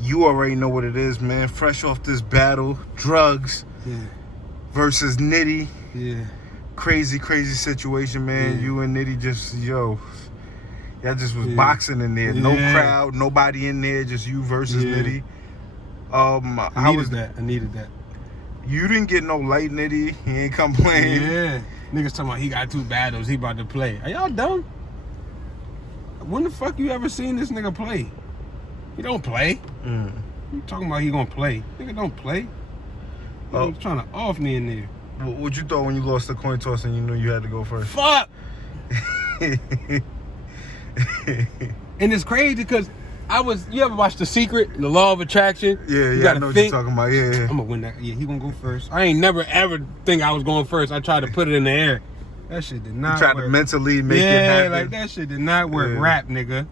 You already know what it is, man. Fresh off this battle, Drugz versus Nitty. Yeah. Crazy situation, man. Yeah. You and Nitty just, y'all just was boxing in there. No crowd, nobody in there, just you versus Nitty. I needed that. You didn't get no light, Nitty. He ain't come playing. Yeah. Niggas talking about he got 2 battles, he about to play. Are y'all dumb? When the fuck you ever seen this nigga play? He don't play. You talking about he gonna play? Nigga don't play. He's trying to off me in there. What you thought when you lost the coin toss and you knew you had to go first? Fuck! And it's crazy because you ever watch The Secret, The Law of Attraction? Yeah, I know what you're talking about, yeah. I'm gonna win that. Yeah, he gonna go first. I ain't never ever think I was going first. I tried to put it in the air. That shit did not work. You tried to mentally make it happen. Yeah, like that shit did not work. Rap, nigga.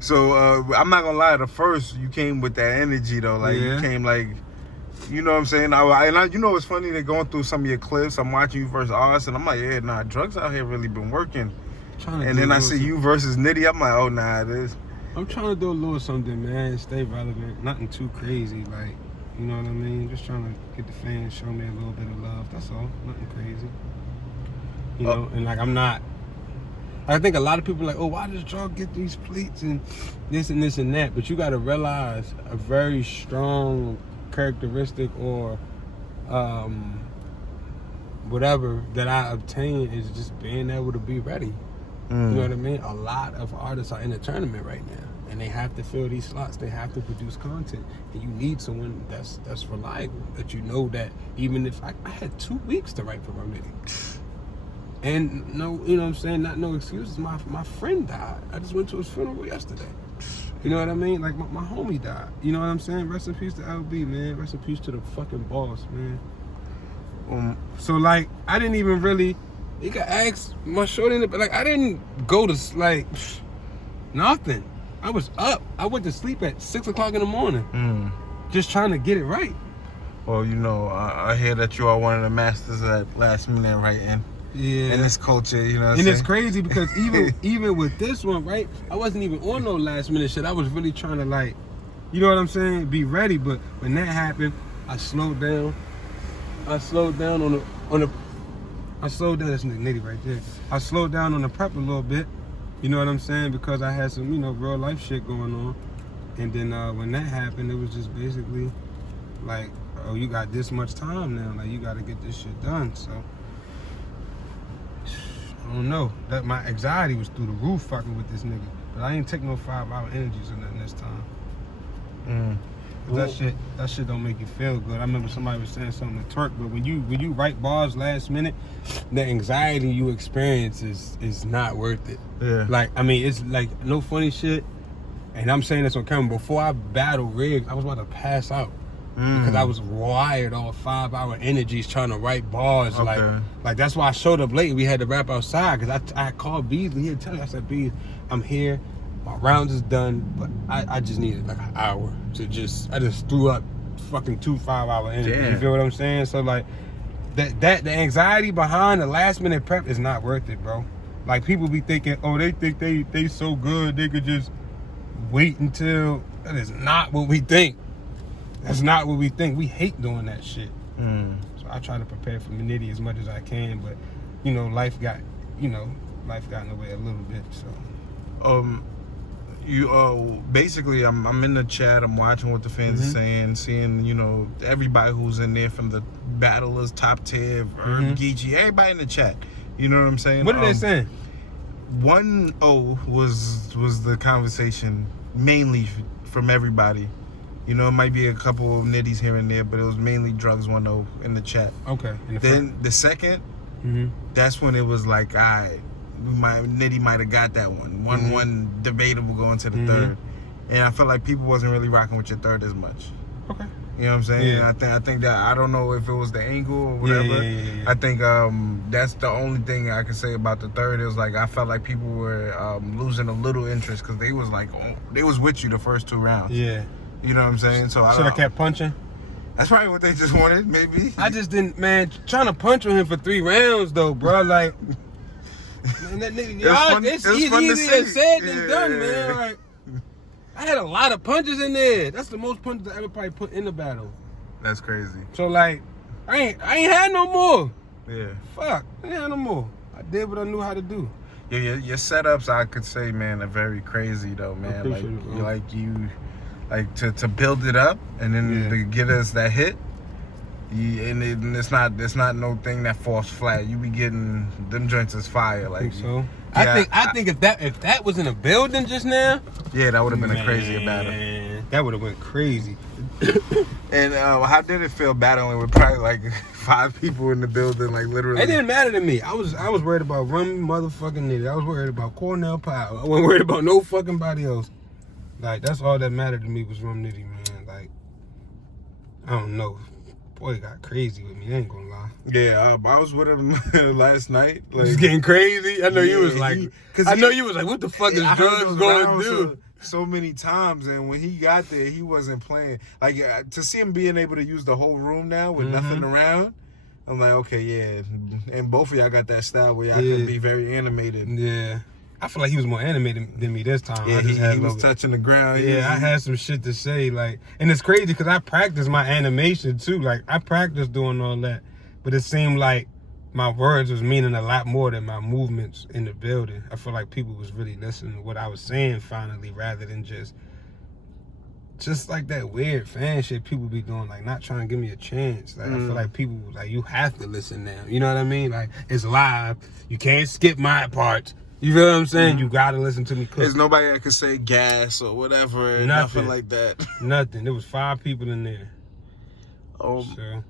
So, I'm not gonna lie, the first, you came with that energy, though. Like, you came like, you know what I'm saying? You know what's funny? They're going through some of your clips. I'm watching you versus Oz, and I'm like, yeah, nah, Drugz out here really been working. And then I see you versus Nitty. I'm like, oh, nah, this. I'm trying to do a little something, man. Stay relevant. Nothing too crazy, like, you know what I mean? Just trying to get the fans, show me a little bit of love. That's all. Nothing crazy. You know, and like, I'm not. I think a lot of people are like, oh, why does Drugz get these pleats and this and this and that? But you got to realize a very strong characteristic or whatever that I obtain is just being able to be ready. You know what I mean? A lot of artists are in a tournament right now, and they have to fill these slots. They have to produce content, and you need someone that's reliable. That you know that even if I had 2 weeks to write for Rum Nitty. And no, you know what I'm saying? Not no excuses. My friend died. I just went to his funeral yesterday. You know what I mean? Like my homie died. You know what I'm saying? Rest in peace to LB, man. Rest in peace to the fucking boss, man. So like, I didn't even really. You could ask my shorty, but like, I didn't go to like nothing. I was up. I went to sleep at 6 o'clock in the morning, just trying to get it right. Well, you know, I hear that you are one of the masters at last minute writing. Yeah. In this culture, you know what I'm saying? saying? It's crazy because even with this one, right? I wasn't even on no last minute shit. I was really trying to like, you know what I'm saying? Be ready. But when that happened, I slowed down. I slowed down this Nitty right there. I slowed down on the prep a little bit. You know what I'm saying? Because I had some, you know, real life shit going on. And then when that happened, it was just basically like, oh, you got this much time now. Like, you got to get this shit done. So, I don't know. That my anxiety was through the roof fucking with this nigga. But I ain't take no 5-hour energies or nothing this time. That shit don't make you feel good. I remember somebody was saying something to Twerk, but when you write bars last minute, the anxiety you experience is not worth it. Yeah. Like, I mean, it's like no funny shit. And I'm saying this on camera. Before I battled Riggs, I was about to pass out. Because I was wired on 5-hour energies trying to write bars. Okay. Like that's why I showed up late. We had to rap outside because I called Beasley. He had tell me, I said, Beasley, I'm here. My rounds is done, but I just needed like an hour to I just threw up fucking 2 5-hour energies. Damn. You feel what I'm saying? So like that the anxiety behind the last minute prep is not worth it, bro. Like people be thinking, oh, they think they so good they could just wait until. That is not what we think. That's not what we think. We hate doing that shit. So I try to prepare for Nitty as much as I can, but you know, life got in the way a little bit. So basically I'm in the chat, I'm watching what the fans are saying, seeing, you know, everybody who's in there from the battlers, top tier, Herb, Geechee, everybody in the chat. You know what I'm saying? What are they saying? 1-0 was the conversation mainly from everybody. You know, it might be a couple of nitties here and there, but it was mainly Drugz 1-0 in the chat. Okay. Then the second, that's when it was like, all right, Nitty might have got that one. 1-1 debatable going to the third. And I feel like people wasn't really rocking with your third as much. Okay. You know what I'm saying? Yeah. I think that, I don't know if it was the angle or whatever. Yeah. I think that's the only thing I can say about the third. It was like, I felt like people were losing a little interest because they was like, they was with you the first 2 rounds. Yeah. You know what I'm saying? So should I kept punching? That's probably what they just wanted, maybe. I just didn't, man. Trying to punch on him for 3 rounds though, bro. Like, man, that nigga, it's easier said than done, man. Like, I had a lot of punches in there. That's the most punches I ever probably put in the battle. That's crazy. So like, I ain't had no more. Yeah. Fuck, I ain't had no more. I did what I knew how to do. Yeah, your setups, I could say, man, are very crazy though, man. Like to build it up and then to get us that hit. And it's not no thing that falls flat. You be getting them joints is fire. Like so. Yeah, I think if that was in a building just now, yeah, that would have been a crazy battle. That would have went crazy. And how did it feel battling with probably like 5 people in the building, like literally? It didn't matter to me. I was worried about Rum motherfucking Nitty. I was worried about Cornell Powell. I wasn't worried about no fucking body else. Like that's all that mattered to me was Rum Nitty, man. Like I don't know. Boy got crazy with me, I ain't gonna lie. Yeah, I was with him last night. Like, it's getting crazy. I know you was like, what the fuck is Drugz going to do? So many times, and when he got there, he wasn't playing. Like to see him being able to use the whole room now with nothing around, I'm like, okay, yeah. And both of y'all got that style where y'all can be very animated. Yeah. I feel like he was more animated than me this time. Yeah, he was touching the ground. Yeah, I had some shit to say, like, and it's crazy because I practiced my animation too. Like, I practiced doing all that, but it seemed like my words was meaning a lot more than my movements in the building. I feel like people was really listening to what I was saying finally, rather than just like that weird fan shit people be doing, like not trying to give me a chance. Like I feel like people like, you have to listen now. You know what I mean? Like it's live. You can't skip my parts. You feel what I'm saying? You gotta listen to me cook. There's nobody that could say gas or whatever, nothing like that. Nothing. There was 5 people in there. Oh, so.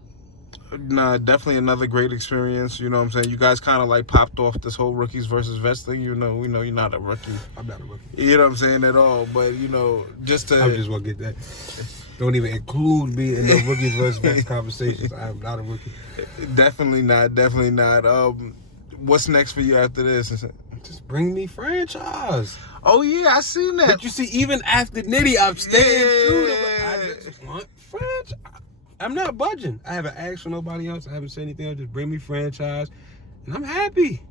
Nah, definitely another great experience. You know what I'm saying? You guys kind of like popped off this whole rookies versus vets thing. You know, we know you're not a rookie. I'm not a rookie. You know what I'm saying at all. But you know, just to. I just want to get that. Don't even include me in the rookies versus vets conversations. I'm not a rookie. Definitely not. Definitely not. What's next for you after this? Just bring me franchise. Oh yeah, I seen that. But you see, even after Nitty, I'm staying true to I just want franchise. I'm not budging. I haven't asked for nobody else. I haven't said anything else. Just bring me franchise, and I'm happy.